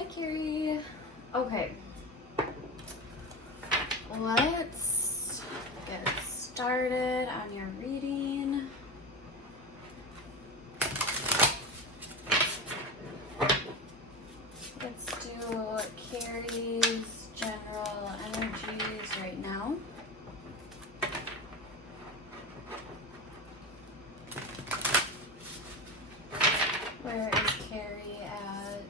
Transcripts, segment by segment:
Hi, Carrie. Okay, let's get started on your reading. Let's do Carrie's general energies right now. Where is Carrie at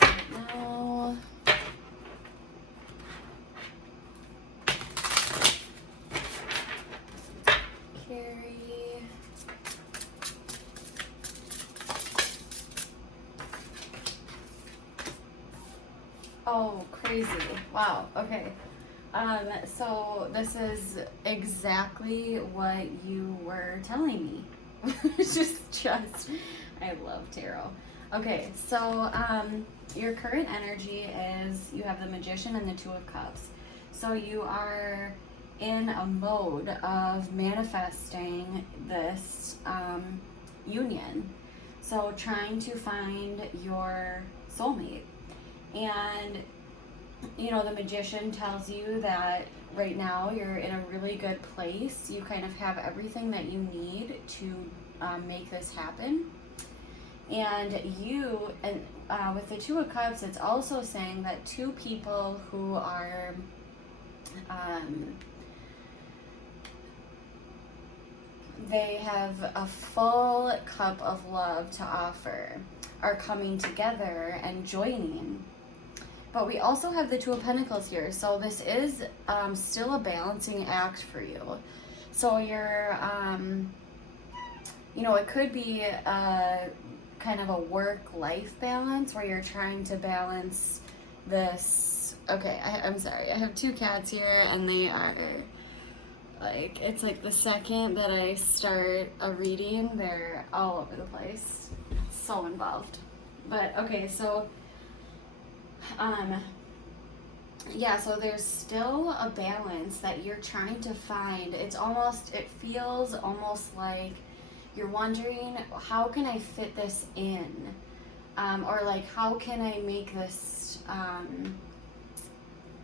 right now? Carrie. Oh, crazy. Wow. Okay. So this is exactly what you were telling me. just, I love tarot. Okay, so your current energy is you have the Magician and the Two of Cups. So you are in a mode of manifesting this union. So trying to find your soulmate. And you know, the Magician tells you that right now you're in a really good place. You kind of have everything that you need to make this happen. And with the Two of Cups, it's also saying that two people who are they have a full cup of love to offer, are coming together and joining. But we also have the Two of Pentacles here, so this is still a balancing act for you. So you're, you know, it could be kind of a work-life balance where you're trying to balance this. Okay, I'm sorry. I have two cats here, and they are like, it's like the second that I start a reading, they're all over the place. So involved. But okay, so yeah, so there's still a balance that you're trying to find. It feels almost like you're wondering, how can I fit this in? Or like, how can I make this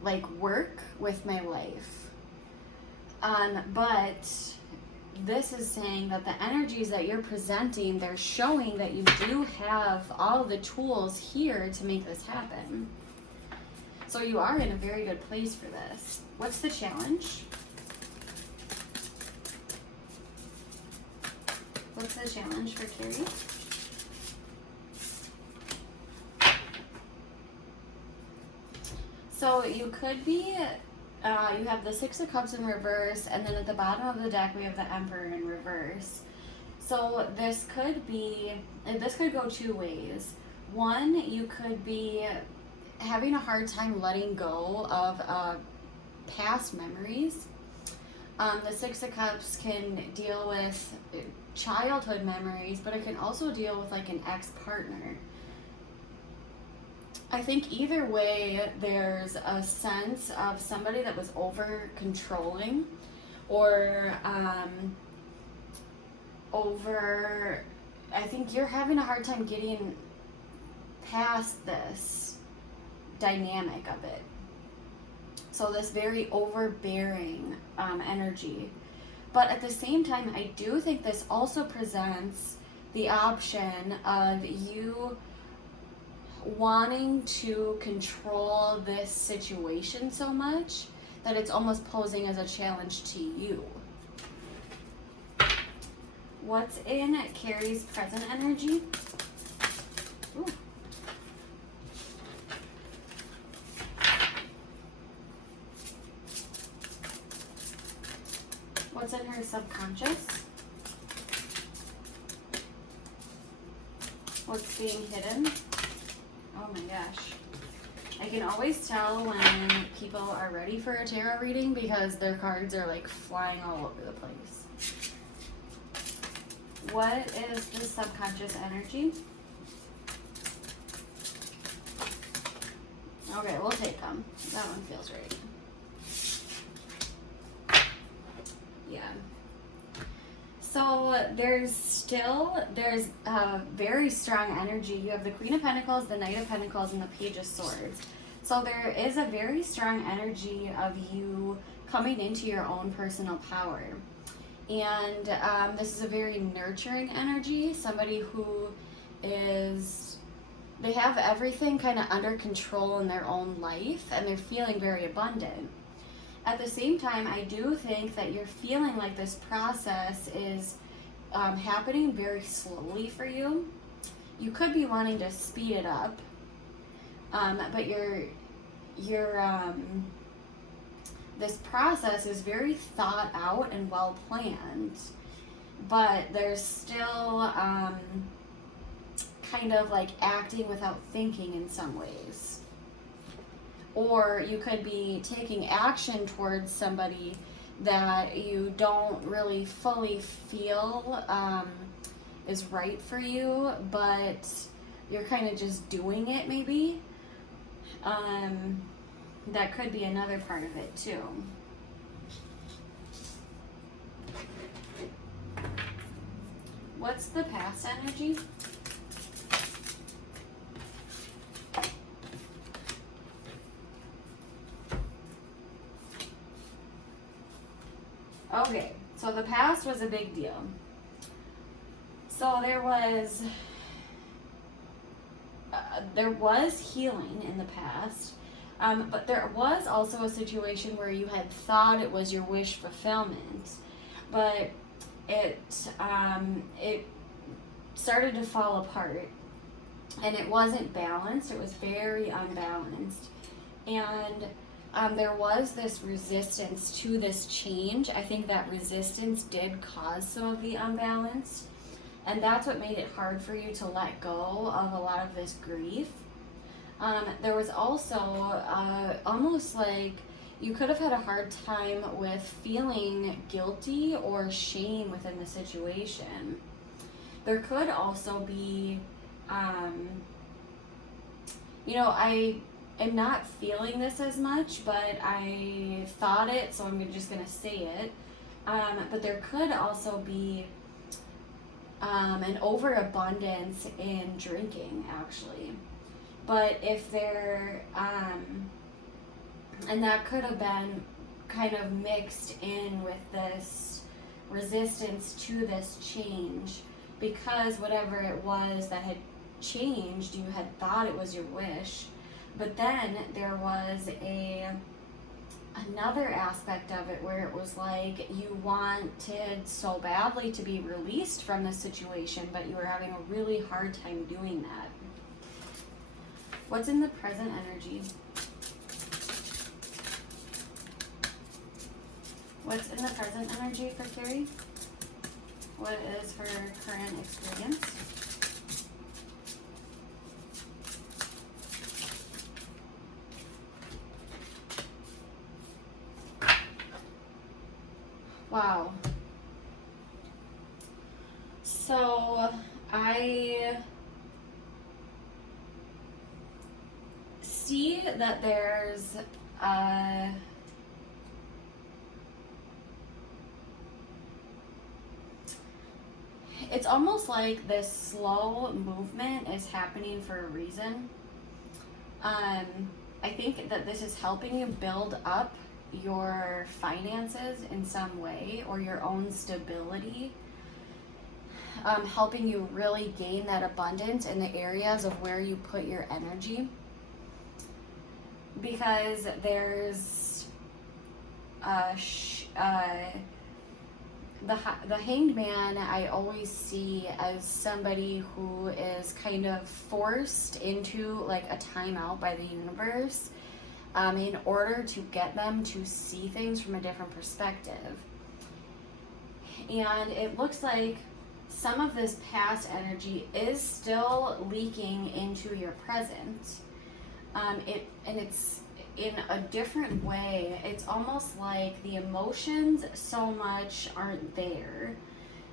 like work with my life? But this is saying that the energies that you're presenting, they're showing that you do have all the tools here to make this happen. So you are in a very good place for this. What's the challenge? What's the challenge for Carrie? So you could be, you have the Six of Cups in reverse, and then at the bottom of the deck we have the Emperor in reverse. So this could go two ways. One, you could be having a hard time letting go of past memories. The Six of Cups can deal with childhood memories, but it can also deal with like an ex-partner. I think either way, there's a sense of somebody that was over controlling, or I think you're having a hard time getting past this dynamic of it. So this very overbearing energy. But at the same time, I do think this also presents the option of you wanting to control this situation so much that it's almost posing as a challenge to you. What's in Carrie's present energy? Ooh. What's in her subconscious? What's being hidden? Oh my gosh. I can always tell when people are ready for a tarot reading because their cards are like flying all over the place. What is the subconscious energy? Okay, we'll take them. That one feels right. Yeah. So there's still, there's a very strong energy. You have the Queen of Pentacles, the Knight of Pentacles, and the Page of Swords. So there is a very strong energy of you coming into your own personal power. And this is a very nurturing energy. Somebody who they have everything kind of under control in their own life, and they're feeling very abundant. At the same time, I do think that you're feeling like this process is happening very slowly for you. You could be wanting to speed it up, but this process is very thought out and well planned, but there's still kind of like acting without thinking in some ways. Or you could be taking action towards somebody that you don't really fully feel is right for you, but you're kind of just doing it maybe. That could be another part of it too. What's the past energy? Okay, so the past was a big deal. So there was healing in the past, but there was also a situation where you had thought it was your wish fulfillment, but it started to fall apart, and it wasn't balanced. It was very unbalanced, and there was this resistance to this change. I think that resistance did cause some of the unbalance, and that's what made it hard for you to let go of a lot of this grief. There was also almost like you could have had a hard time with feeling guilty or shame within the situation. There could also be, I'm not feeling this as much, but I thought it, so I'm just going to say it. But there could also be an overabundance in drinking, actually. But if there, and that could have been kind of mixed in with this resistance to this change, because whatever it was that had changed, you had thought it was your wish. But then there was another aspect of it where it was like you wanted so badly to be released from the situation, but you were having a really hard time doing that. What's in the present energy? What's in the present energy for Carrie? What is her current experience? Wow. So I see that there's it's almost like this slow movement is happening for a reason. I think that this is helping you build up your finances in some way, or your own stability, helping you really gain that abundance in the areas of where you put your energy. Because there's the Hanged Man I always see as somebody who is kind of forced into like a timeout by the universe, in order to get them to see things from a different perspective. And it looks like some of this past energy is still leaking into your present. It's in a different way. It's almost like the emotions so much aren't there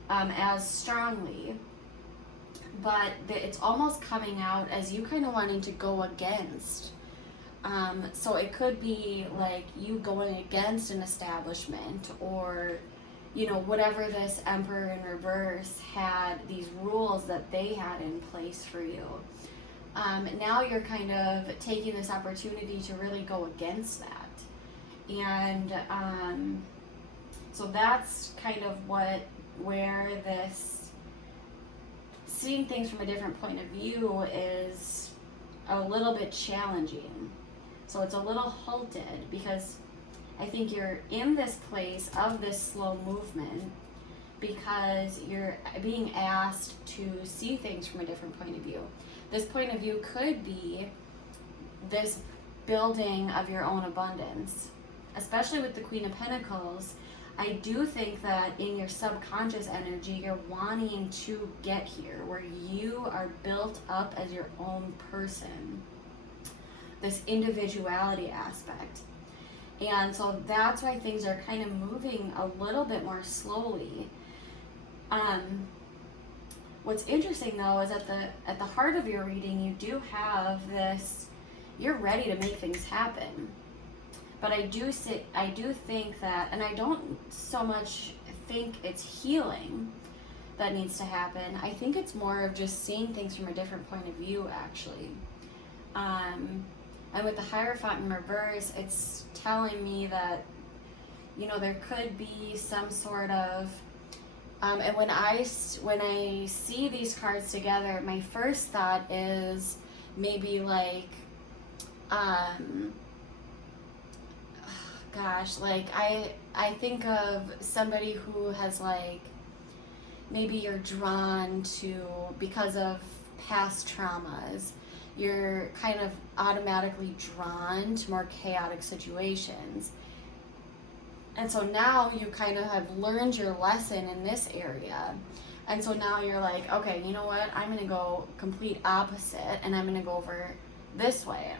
as strongly, but it's almost coming out as you kind of wanting to go against. So it could be like you going against an establishment, or whatever this Emperor in reverse had, these rules that they had in place for you. Now you're kind of taking this opportunity to really go against that. And so that's kind of where this seeing things from a different point of view is a little bit challenging. So it's a little halted because I think you're in this place of this slow movement because you're being asked to see things from a different point of view. This point of view could be this building of your own abundance, especially with the Queen of Pentacles. I do think that in your subconscious energy, you're wanting to get here where you are built up as your own person, this individuality aspect. And so that's why things are kind of moving a little bit more slowly. What's interesting though is at the heart of your reading, you do have this, you're ready to make things happen. But I do think that, and I don't so much think it's healing that needs to happen. I think it's more of just seeing things from a different point of view, actually. And with the Hierophant in reverse, it's telling me that, there could be some sort of, and when I see these cards together, my first thought is maybe like, I think of somebody who has maybe you're drawn to, because of past traumas, you're kind of automatically drawn to more chaotic situations. And so now you kind of have learned your lesson in this area. And so now you're like, okay, you know what? I'm going to go complete opposite and I'm going to go over this way.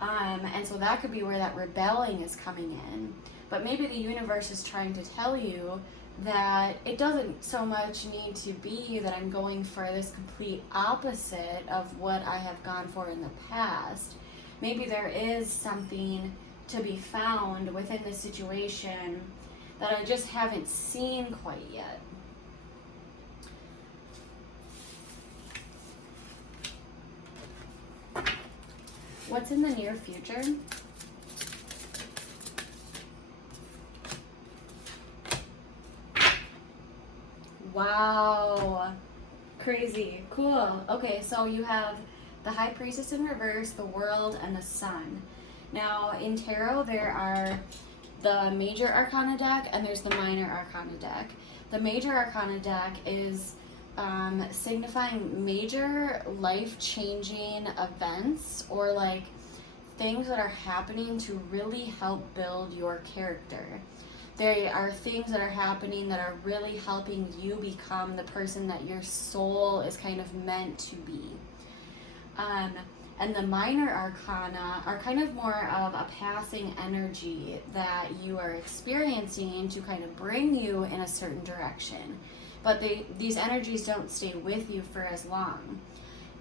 And so that could be where that rebelling is coming in. But maybe the universe is trying to tell you that it doesn't so much need to be that I'm going for this complete opposite of what I have gone for in the past. Maybe there is something to be found within the situation that I just haven't seen quite yet. What's in the near future? Wow. Crazy. Cool. Okay, so you have the High Priestess in reverse, the World, and the Sun. Now, in tarot, there are the Major Arcana deck and there's the Minor Arcana deck. The Major Arcana deck is signifying major life-changing events or things that are happening to really help build your character. There are things that are happening that are really helping you become the person that your soul is kind of meant to be. And the Minor Arcana are kind of more of a passing energy that you are experiencing to kind of bring you in a certain direction. But these energies don't stay with you for as long.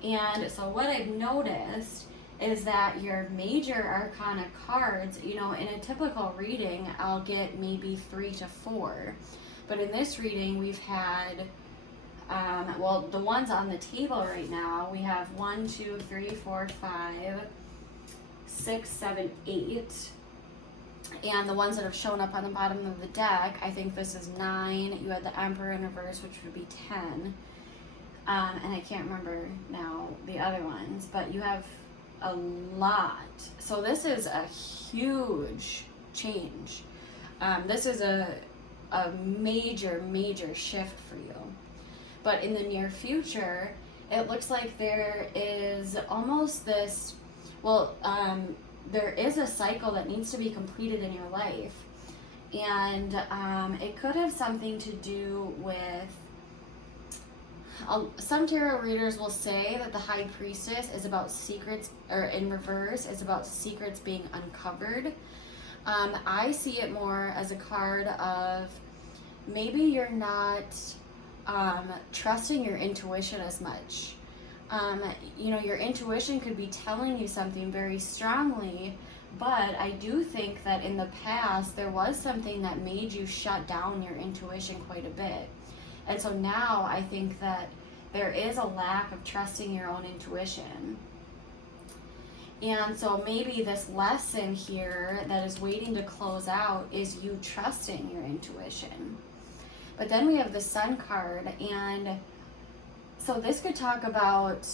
And so what I've noticed is that your Major Arcana cards, in a typical reading, I'll get maybe 3 to 4. But in this reading, we've had, the ones on the table right now, we have 1, 2, 3, 4, 5, 6, 7, 8. And the ones that have shown up on the bottom of the deck, I think this is 9. You had the Emperor in reverse, which would be 10. And I can't remember now the other ones, but you have a lot. So this is a huge change. This is a major shift for you. But in the near future, it looks like there is almost this, there is a cycle that needs to be completed in your life. And it could have something to do with, some tarot readers will say that the High Priestess is about secrets, or in reverse, is about secrets being uncovered. I see it more as a card of maybe you're not trusting your intuition as much. You know, your intuition could be telling you something very strongly, but I do think that in the past there was something that made you shut down your intuition quite a bit. And so now I think that there is a lack of trusting your own intuition. And so maybe this lesson here that is waiting to close out is you trusting your intuition. But then we have the Sun card, and so this could talk about,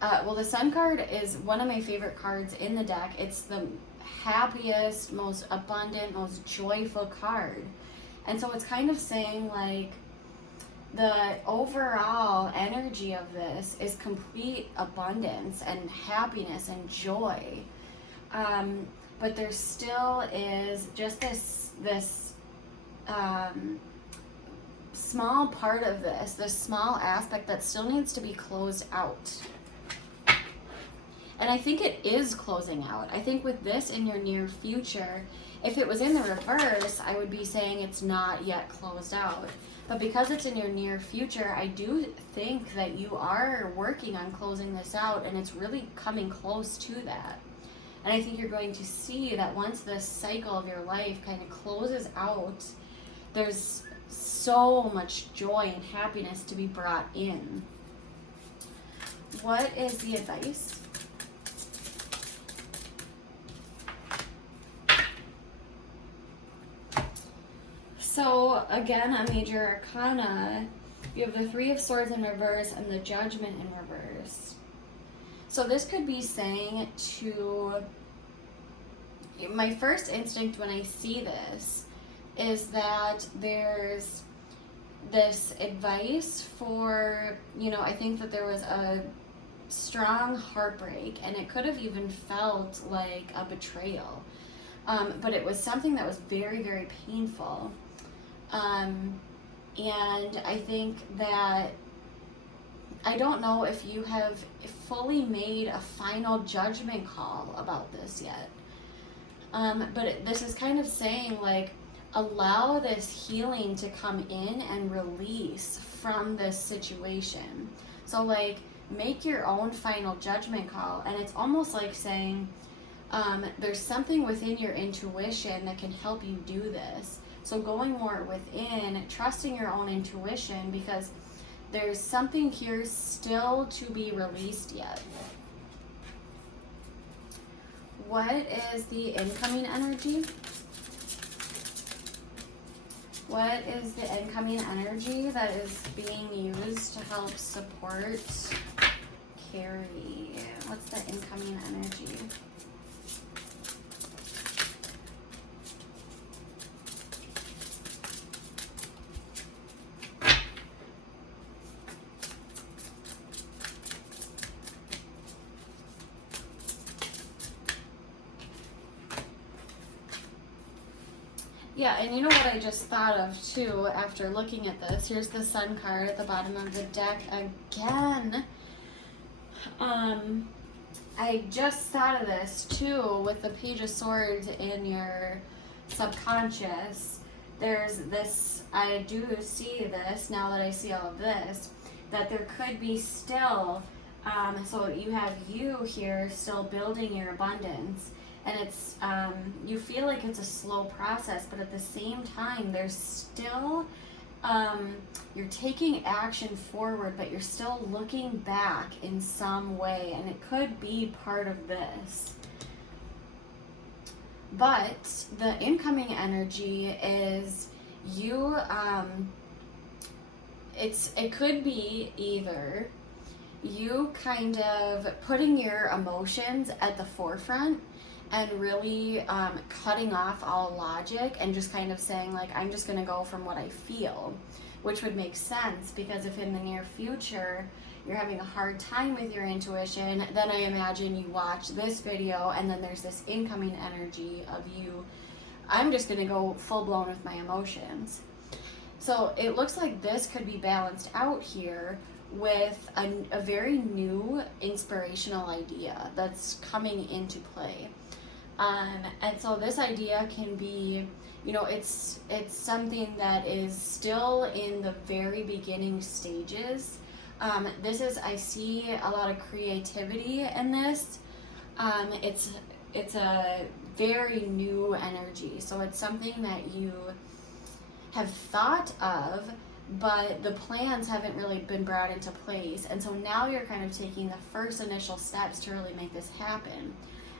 well, the Sun card is one of my favorite cards in the deck. It's the happiest, most abundant, most joyful card. And so it's kind of saying like, the overall energy of this is complete abundance and happiness and joy. But there still is just this small part of this small aspect that still needs to be closed out. And I think it is closing out. I think with this in your near future, if it was in the reverse, I would be saying it's not yet closed out. But because it's in your near future, I do think that you are working on closing this out, and it's really coming close to that. And I think you're going to see that once this cycle of your life kind of closes out, there's so much joy and happiness to be brought in. What is the advice? So again, a major arcana, you have the Three of Swords in reverse and the Judgment in reverse. So this could be saying to, my first instinct when I see this is that there's this advice for, you know, I think that there was a strong heartbreak, and it could have even felt like a betrayal. But it was something that was very, very painful. And I think that, I don't know if you have fully made a final judgment call about this yet. But this is kind of saying like, allow this healing to come in and release from this situation. So like, make your own final judgment call. And it's almost like saying, there's something within your intuition that can help you do this. So going more within, trusting your own intuition, because there's something here still to be released yet. What is the incoming energy? What is the incoming energy that is being used to help support Carrie? What's the incoming energy? Yeah, and you know what I just thought of too after looking at this? Here's the Sun card at the bottom of the deck again. I just thought of this too with the Page of Swords in your subconscious. There's this, I do see this now that I see all of this, that there could be still, so you have you here still building your abundance. And it's, you feel like it's a slow process, but at the same time, there's still, you're taking action forward, but you're still looking back in some way, and it could be part of this. But the incoming energy is you, it could be either you kind of putting your emotions at the forefront and really cutting off all logic and just kind of saying like, I'm just going to go from what I feel, which would make sense, because if in the near future you're having a hard time with your intuition, then I imagine you watch this video and then there's this incoming energy of you, I'm just going to go full blown with my emotions. So it looks like this could be balanced out here with a very new inspirational idea that's coming into play. And so this idea can be, you know, it's something that is still in the very beginning stages This is, I see a lot of creativity in this. It's a very new energy, so it's something that you have thought of, but the plans haven't really been brought into place. And so now you're kind of taking the first initial steps to really make this happen.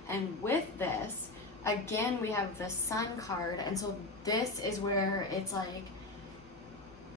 And with this, again, we have the Sun card. And so this is where it's like